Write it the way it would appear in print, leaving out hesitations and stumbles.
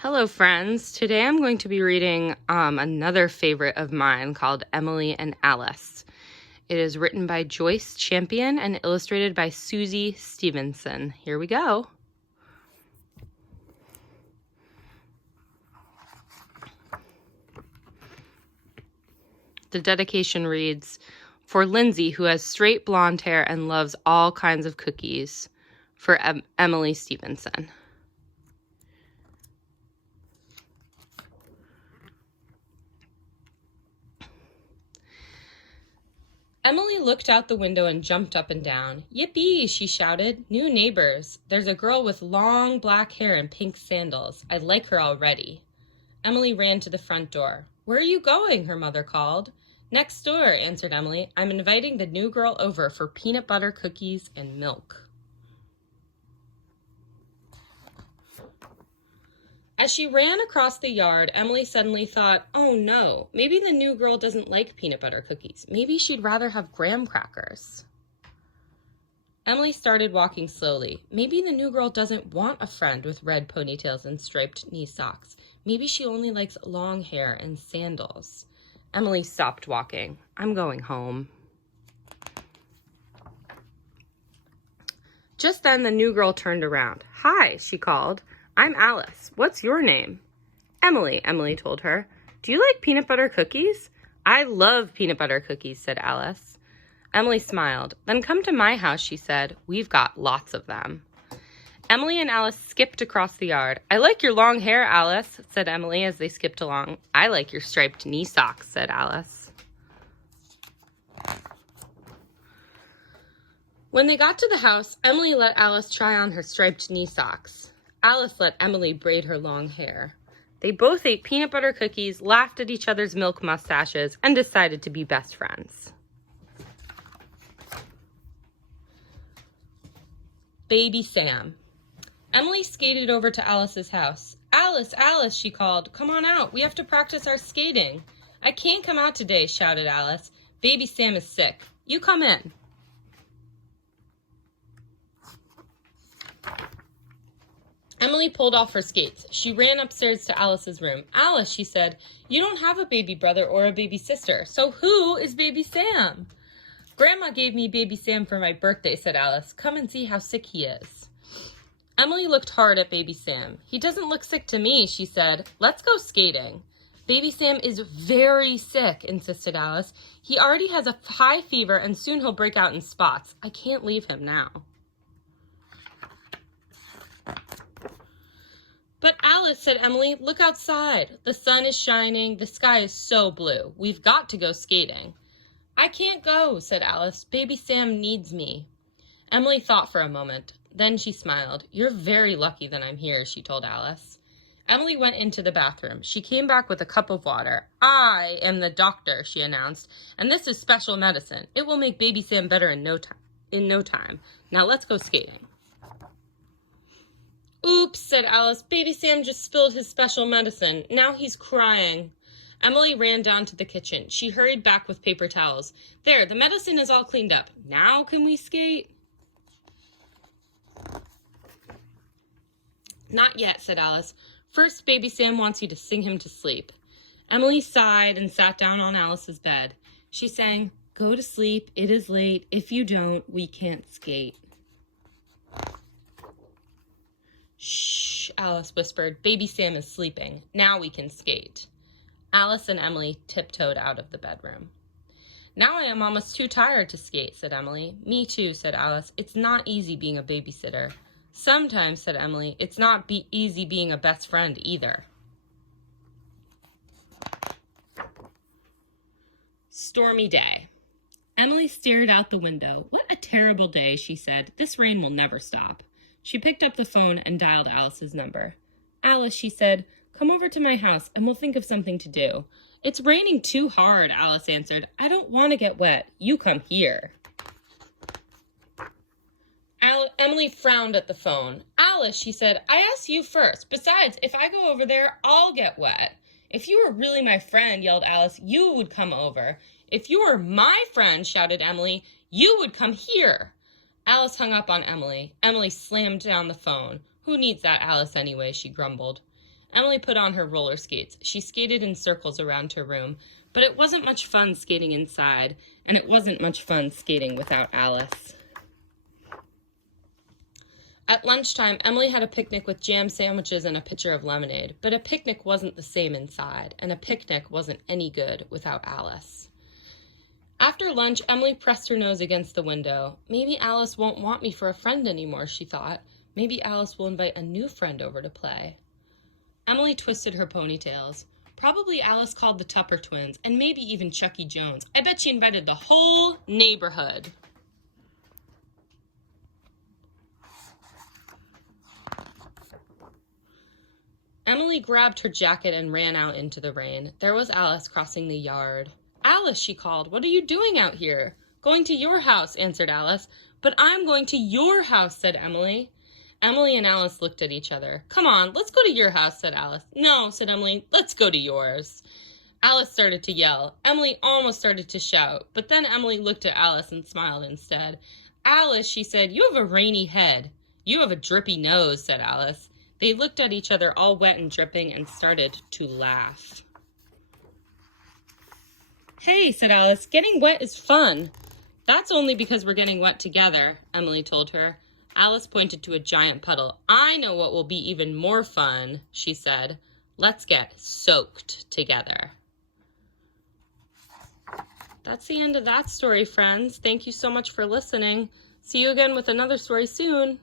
Hello, friends. Today I'm going to be reading another favorite of mine called Emily and Alice. It is written by Joyce Champion and illustrated by Susie Stevenson. Here we go. The dedication reads, "For Lindsay, who has straight blonde hair and loves all kinds of cookies, for Emily Stevenson." Emily looked out the window and jumped up and down. "Yippee!" she shouted. "New neighbors. There's a girl with long black hair and pink sandals. I like her already." Emily ran to the front door. "Where are you going?" her mother called. "Next door," answered Emily. "I'm inviting the new girl over for peanut butter cookies and milk." As she ran across the yard, Emily suddenly thought, "Oh no, maybe the new girl doesn't like peanut butter cookies. Maybe she'd rather have graham crackers." Emily started walking slowly. Maybe the new girl doesn't want a friend with red ponytails and striped knee socks. Maybe she only likes long hair and sandals. Emily stopped walking. "I'm going home." Just then the new girl turned around. "Hi," she called. "I'm Alice. What's your name?" "Emily," Emily told her. "Do you like peanut butter cookies?" "I love peanut butter cookies," said Alice. Emily smiled. "Then come to my house," she said. "We've got lots of them." Emily and Alice skipped across the yard. "I like your long hair, Alice," said Emily as they skipped along. "I like your striped knee socks," said Alice. When they got to the house, Emily let Alice try on her striped knee socks. Alice let Emily braid her long hair. They both ate peanut butter cookies, laughed at each other's milk mustaches, and decided to be best friends. Baby Sam. Emily skated over to Alice's house. "Alice, Alice," she called. "Come on out. We have to practice our skating." "I can't come out today," shouted Alice. "Baby Sam is sick. You come in." Emily pulled off her skates. She ran upstairs to Alice's room. "Alice," she said, "you don't have a baby brother or a baby sister, so who is Baby Sam?" "Grandma gave me Baby Sam for my birthday," said Alice. "Come and see how sick he is." Emily looked hard at Baby Sam. "He doesn't look sick to me," she said. "Let's go skating." "Baby Sam is very sick," insisted Alice. "He already has a high fever and soon he'll break out in spots. I can't leave him now." "But Alice," said Emily, "look outside. The sun is shining. The sky is so blue. We've got to go skating." "I can't go," said Alice. "Baby Sam needs me." Emily thought for a moment. Then she smiled. "You're very lucky that I'm here," she told Alice. Emily went into the bathroom. She came back with a cup of water. "I am the doctor," she announced, "and this is special medicine. It will make Baby Sam better in no time. Now let's go skating." "Oops," said Alice. "Baby Sam just spilled his special medicine. Now he's crying." Emily ran down to the kitchen. She hurried back with paper towels. "There, the medicine is all cleaned up. Now can we skate?" "Not yet," said Alice. "First, Baby Sam wants you to sing him to sleep." Emily sighed and sat down on Alice's bed. She sang, "Go to sleep, it is late. If you don't, we can't skate." "Shh," Alice whispered. "Baby Sam is sleeping. Now we can skate." Alice and Emily tiptoed out of the bedroom. "Now I am almost too tired to skate," said Emily. "Me too," said Alice. "It's not easy being a babysitter." "Sometimes," said Emily, "it's not easy being a best friend either." Stormy day. Emily stared out the window. "What a terrible day," she said. "This rain will never stop." She picked up the phone and dialed Alice's number. "Alice," she said, "come over to my house and we'll think of something to do." "It's raining too hard," Alice answered. "I don't want to get wet. You come here." Emily frowned at the phone. "Alice," she said, "I asked you first. Besides, if I go over there, I'll get wet." "If you were really my friend," yelled Alice, "you would come over." "If you were my friend," shouted Emily, "you would come here." Alice hung up on Emily. Emily slammed down the phone. "Who needs that Alice anyway?" she grumbled. Emily put on her roller skates. She skated in circles around her room, but it wasn't much fun skating inside, and it wasn't much fun skating without Alice. At lunchtime, Emily had a picnic with jam sandwiches and a pitcher of lemonade, but a picnic wasn't the same inside, and a picnic wasn't any good without Alice. After lunch, Emily pressed her nose against the window. Maybe Alice won't want me for a friend anymore, she thought. Maybe Alice will invite a new friend over to play. Emily twisted her ponytails. Probably Alice called the Tupper twins, and maybe even Chucky Jones. I bet she invited the whole neighborhood. Emily grabbed her jacket and ran out into the rain. There was Alice crossing the yard. Alice, she called, what are you doing out here? Going to your house, answered Alice. But I'm going to your house, said Emily. Emily and Alice looked at each other. Come on, let's go to your house, said Alice. No, said Emily, let's go to yours. Alice started to yell. Emily almost started to shout, but then Emily looked at Alice and smiled instead. Alice, she said, you have a rainy head. You have a drippy nose, said Alice. They looked at each other all wet and dripping and started to laugh. Hey, said Alice, getting wet is fun. That's only because we're getting wet together, Emily told her. Alice pointed to a giant puddle. I know what will be even more fun, she said. Let's get soaked together. That's the end of that story, friends. Thank you so much for listening. See you again with another story soon.